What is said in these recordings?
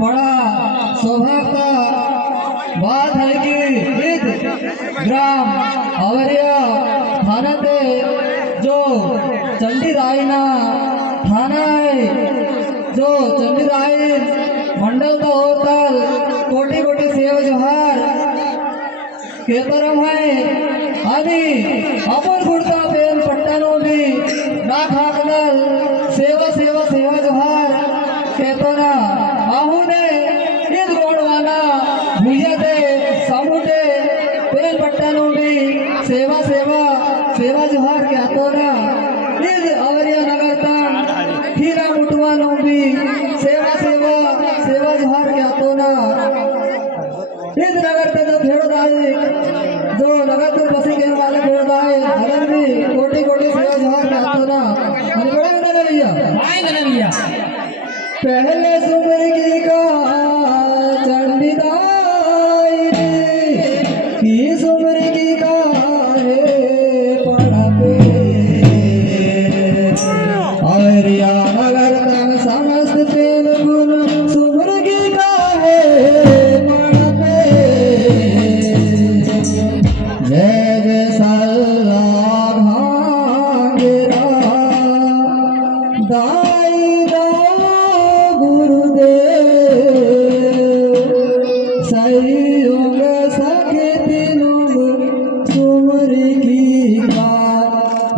बड़ा सौभाग्य का बात है कि इस ग्राम अवरिया थाना पे जो चंडी रायना थाना है, जो चंडी राय मंडल का होटल कोटि कोटि सेव जोहार केतरम है आदि अपन गुड़ता पेन पट्टनों भी नाक हाकदल सेवा सेवा सेवा जोहार केतरा आहुने ईद गोड़वाना भुइया दे सामुटे पेन पट्टनों भी सेवा सेवा सेवा जोहार के आतोना ईद अवरिया नगर तक हीरा मुटवानों भी सेवा सेवा सेवा जोहार के आतोना ईद नगर तक जो भेड़ोदाई जो नगर तक बसी के वाले भेड़ोदाई हलन भी कोटि कोटि सेवा जोहार के आतोना अरे बड़ा बड़ा भैया पहले सुमरगी का चंडीदाई की सुमरगी का है पड़पे अवरिया नगर तक समस्त प्रेम गुण सुमरगी का है पड़पे जय जय सल्ला भांगेरा दाई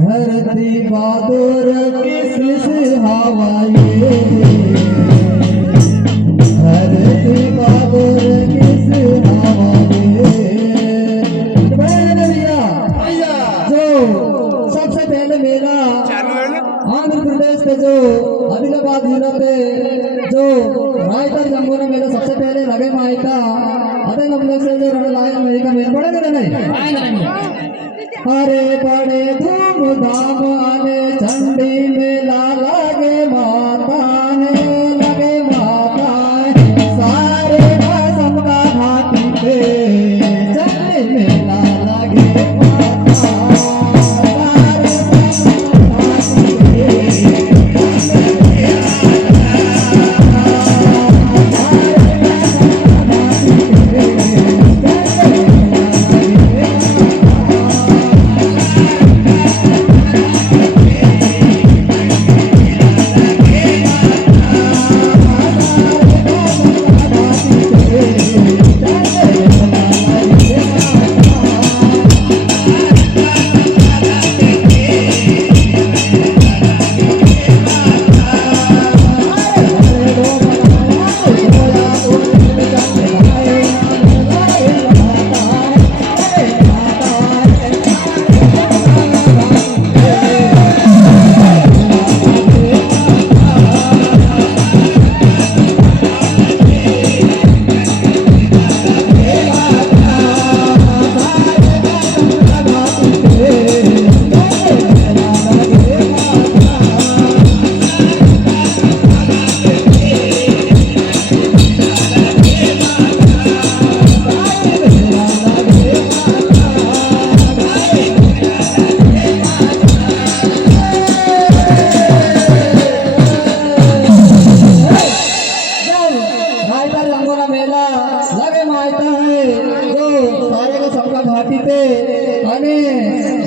धरती बादुर किस हवाए धरती बादुर किस हवाए जो सबसे पहले मेरा आंध्र प्रदेश के जो आदिलाबाद जिला पे जो रायता जंगोना मेरा सबसे पहले लगे मायका अतः हम लोग से जो रणलायन मेरी का मेरे पड़ेगा नहीं अरे बड़े धूमधाम आने चंडी मेला लगे माता है लगे माता है सारे कसम का हाथी पे चंडी मेला लगे माता सारे कसम का हाथी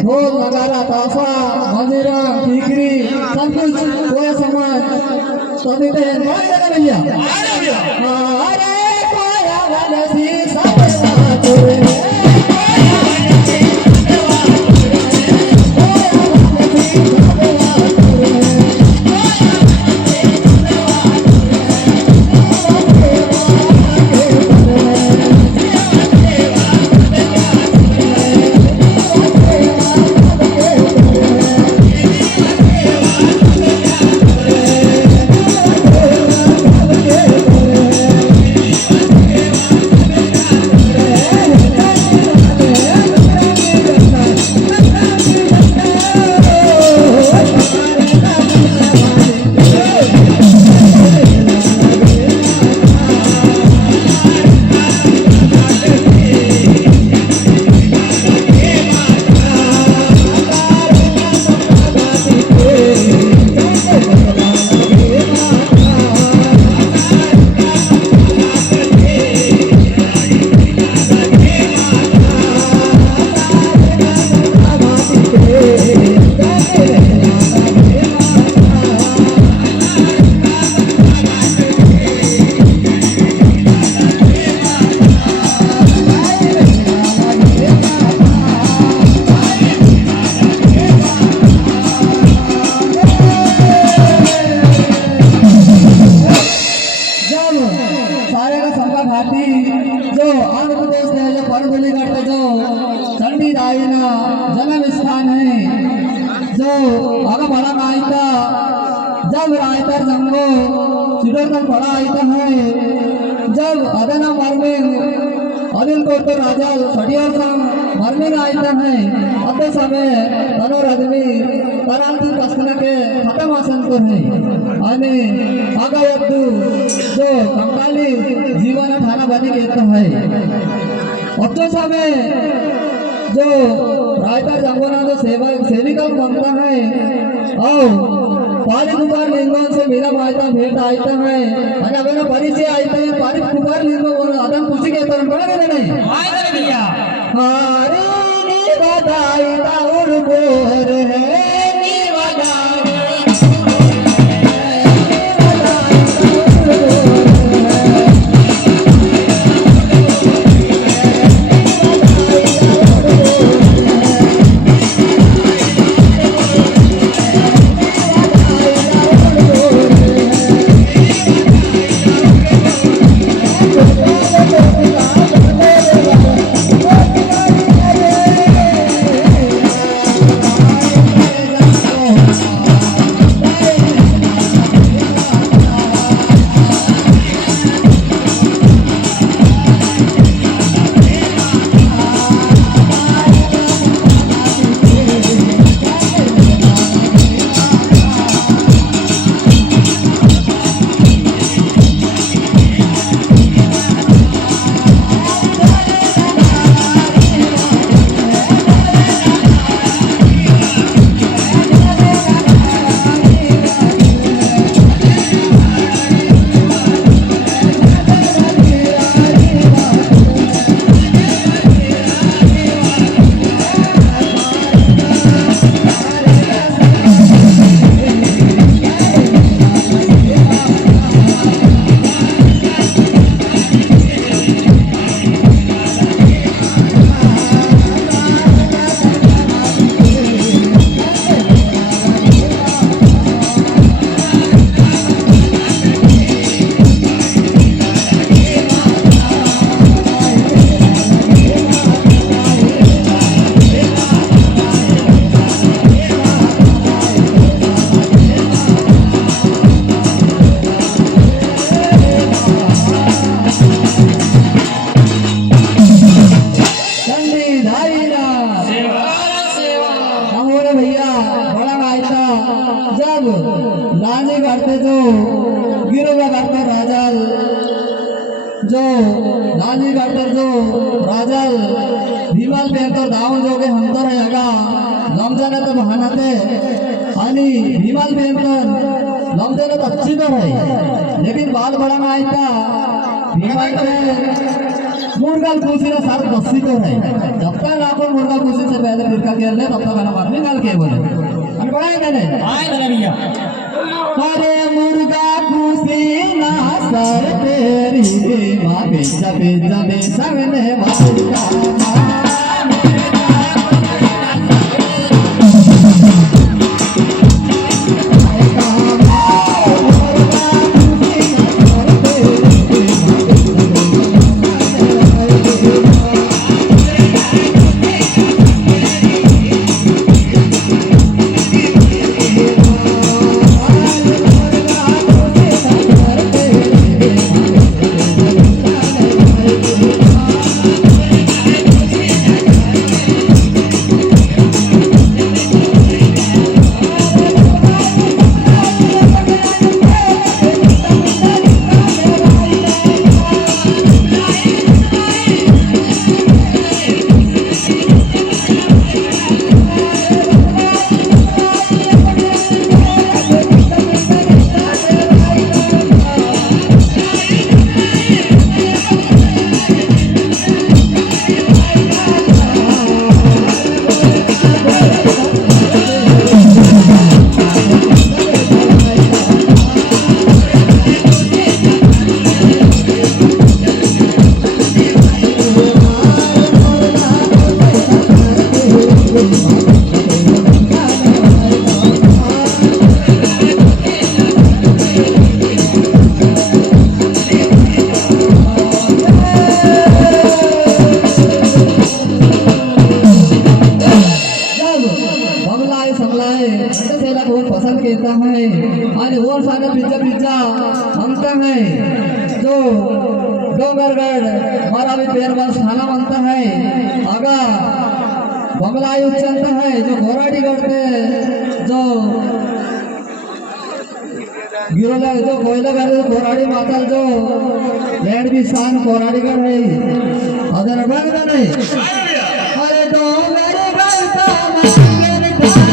ढोल नगारा ताशा मंजीरा ठीकरी सब कुछ कोई समाज सभी पे भैया अरे कोया वाले सी सब जब रायता जंगो सीधो का पड़ा आइता है जब अदना मरने अनिल को तो राजा सड़िया संग मरने आइता है अते समय तनोर आदमी तरांती कस्कन के खत्म आसन को है अने आगायद्दु जो कंकाली जीवन ठाना बनी कहता है अते समय जो रायता जंगोना जो सेविका बनता है और पारी कुमार लिंगों से मेरा वायदा भेंट आयता है अरे अब ना परिचय आयता है पारी कुमार लिंगों बोलो आदम कुछ के तरफ पड़ा नहीं आयता भैया हारे नी बधाई ताउर बोर है नी बधाई जब लाने करते जो गिरोगा करते राजल जो लाने करते जो राजल भीमाल पे तो दाव जो के हम तो रहेगा लमजाने तो बहानाते आणि भीमाल पे तो लमजाने तो अच्छी तो है लेकिन बाल बड़ा ना आया भीमाल पे मुर्गाल खुशी ना सार बस्सी तो है जब तक आपको मुर्गा खुशी से पहले फिरका खेल ले तब तक गाना मारने निकाल के बोले बड़ाई मैंने भैया अरे मुर्गा खुशी ना सर तेरी माँ बेचा बेचा बेचा मैंने मुर्गा आणि वर सांगा पिझ्झा पिझ्झा म्हणता है जो डोंगरगड मरावी पेरवा स्थाना म्हणता है आगा बंगला आयुक्त चलता है जो घोराडी करते जो गिरोला जो कोयला करे घोराडी माता जो लैंड भी शान घोराडी कर रही अदर बन नहीं अरे डोंगर गलता मांगे ठाना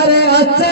अरे अच्छा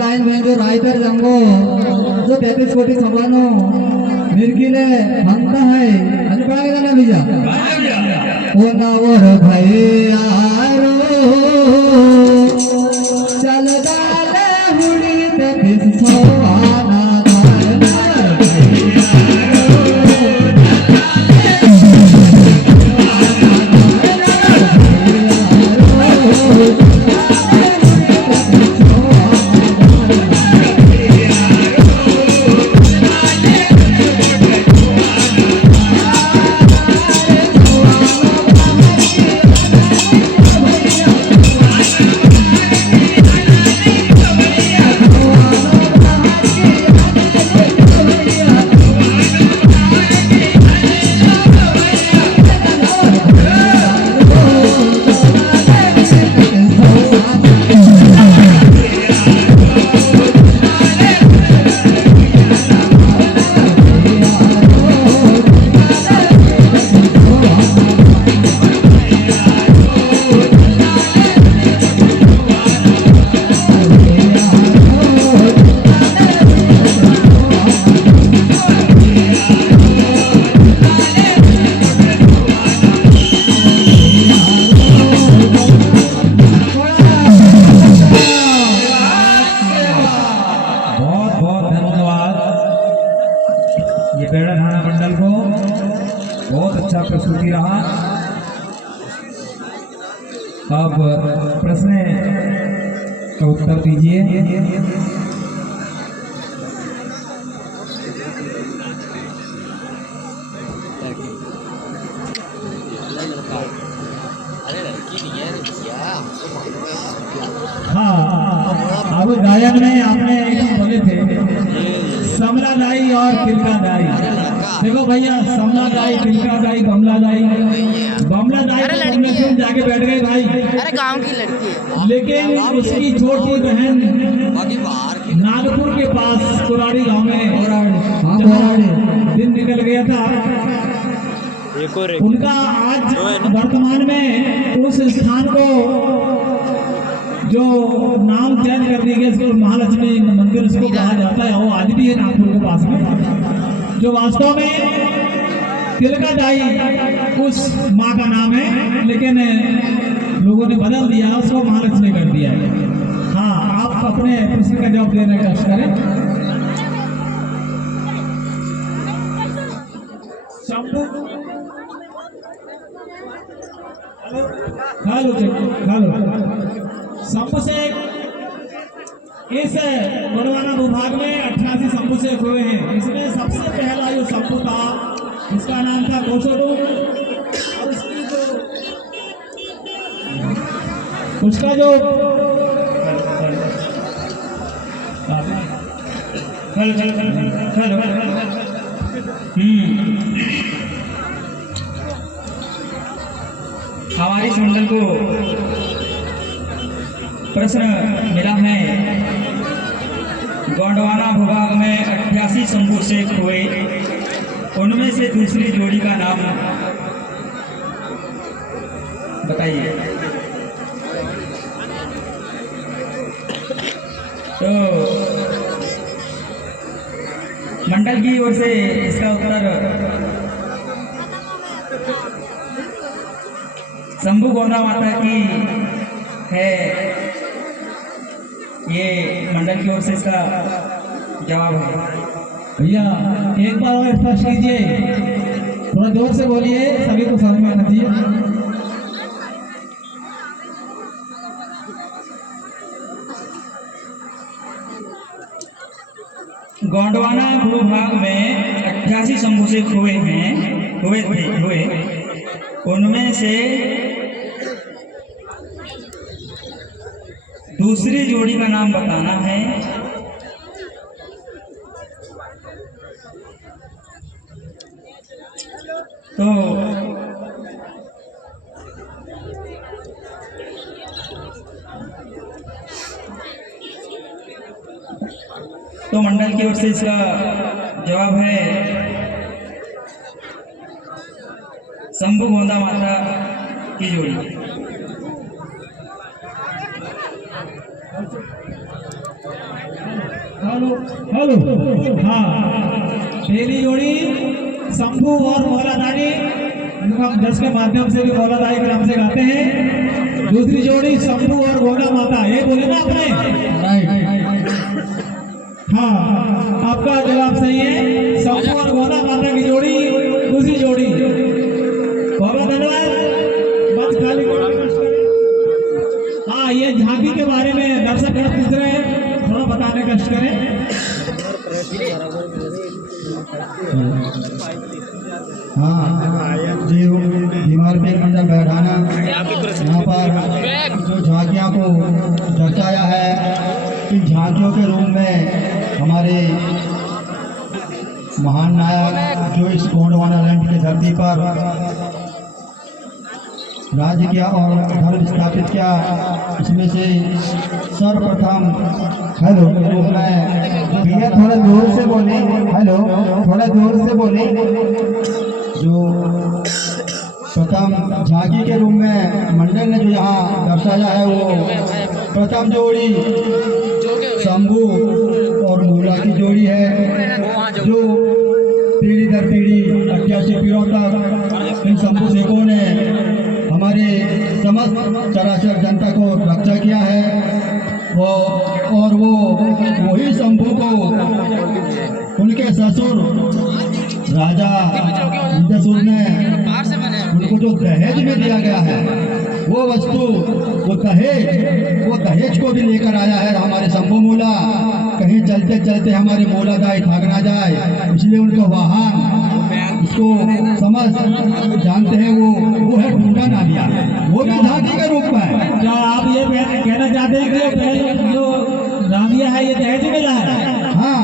लाइन में जो राइटर जंगो जो 33 कोटी सभानो मिरगिले म्हणता है आणि पळायला ना बीजा ओनावर भैयारो चल डाले हुडी ते पिसवाना प्रस्तुति रहा। अब प्रश्न का उत्तर दीजिए। हाँ, अब गायन में आपने और तिलका दाई। देखो भैया, समला दाई, तिलका दाई, बमला दाई। बमला दाई कॉम्बिनेशन जाके बैठ गए भाई। अरे गांव की लड़की है। लेकिन उसकी छोटी बहन नागपुर के पास कुराड़ी गांव में जहाँ दिन निकल गया था, उनका आज वर्तमान में उस स्थान को जो नाम चेंज कर दिया गया, इसको महालक्ष्मी मंदिर उसको कहा जाता है। वो आज भी है नागपुर के पास में, जो वास्तव में तिलका दाई उस माँ का नाम है, लेकिन लोगों ने बदल दिया, उसको महालक्ष्मी कर दिया। हाँ, आप अपने प्रश्न का जवाब देने का कोशिश करें। शंभू हेलो शंभू से इस गोंडवाना विभाग में 88 शंभू से हुए हैं। इसमें सबसे पहला जो शंभू था, उसका नाम था कोसोडू, और उसका जो हमारे इस मंडल को प्रश्न मिला है, गोंडवाना भूभाग में 88 शंभू शेख हुए, उनमें से दूसरी जोड़ी का नाम बताइए। तो मंडल की ओर से इसका उत्तर शंभू गोंदा माता की है। ये मंडल की ओर से इसका जवाब है। भैया एक बार और स्पष्ट कीजिए, थोड़ा जोर से बोलिए, सभी को समझ में आना चाहिए। गोंडवाना भूभाग में 88 शंभू शेख हुए, उनमें से दूसरी जोड़ी का नाम बताना है। तो मंडल की ओर से इसका जवाब है शंभू गोंदा माता की जोड़ी। हेलो हाँ, पहली जोड़ी शंभू और मौलादारी, इनको हम जस के माध्यम से भी मौलादारी के नाम से गाते हैं। दूसरी जोड़ी शंभू और गोंदा माता, ये बोले ना आपने? हाँ, आपका जवाब सही है, शंभू और गोंदा माता की जोड़ी दूसरी जोड़ी। बहुत बहुत धन्यवाद। मंच खाली। हाँ, ये झांकी के बारे में दर्शक पूछ रहे हैं, थोड़ा बताने का कोशिश करें। हाँ जी, बीमार पेड़ मंडल बैठाना, यहाँ पर जो झांकियाँ को दर्शाया है, इन झांकियों के रूप में हमारे महान नायक जो इस गोंडवाना लैंड की धरती पर राज्य किया और धर्म स्थापित किया, इसमें से सर्वप्रथम हेलो भैया थोड़ा जोर से बोले, हेलो थोड़ा जोर से बोले। जो प्रथम झांकी के रूप में मंडल ने जो यहाँ दर्शाया है, वो प्रथम जोड़ी शंभू और मूला की जोड़ी है, जो पीढ़ी दर पीढ़ी 88 पीढ़ियों तक इन शंभू शेखों ने हमारे समस्त चराचर जनता को रक्षा किया है। वो और वो वही शंभू को उनके ससुर राजा इंद्रसूर ने उनको जो दहेज में दिया गया है, वो वस्तु, वो दहेज को भी लेकर आया है हमारे शंभू मूला। कहीं चलते चलते हमारे मूला दाई भाग ना जाए, इसलिए उनको वाहन, इसको समझ जानते हैं, वो है ढूंढा नालिया, वो भी झांकी के रूप में। क्या आप ये कहना चाहते हैं कि जो नामिया है ये दहेज मिला है? हाँ,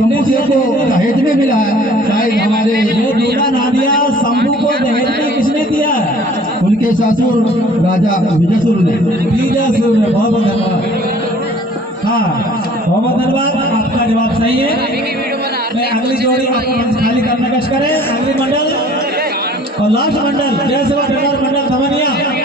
शंभू जी को दहेज में मिला है। शायद हमारे ये दूल्हा नादिया शंभू को दहेज में किसने दिया है? उनके ससुर राजा विजयसुर ने। बीजासुर ने। बहुत बहुत धन्यवाद। हाँ बहुत बहुत धन्यवाद, आपका जवाब सही है। मैं अगली जोड़ी आपको मंच खाली करने का करें। अगली मंडल और लास्ट मंडल जय सेवा टेंडर मंडल धमनिया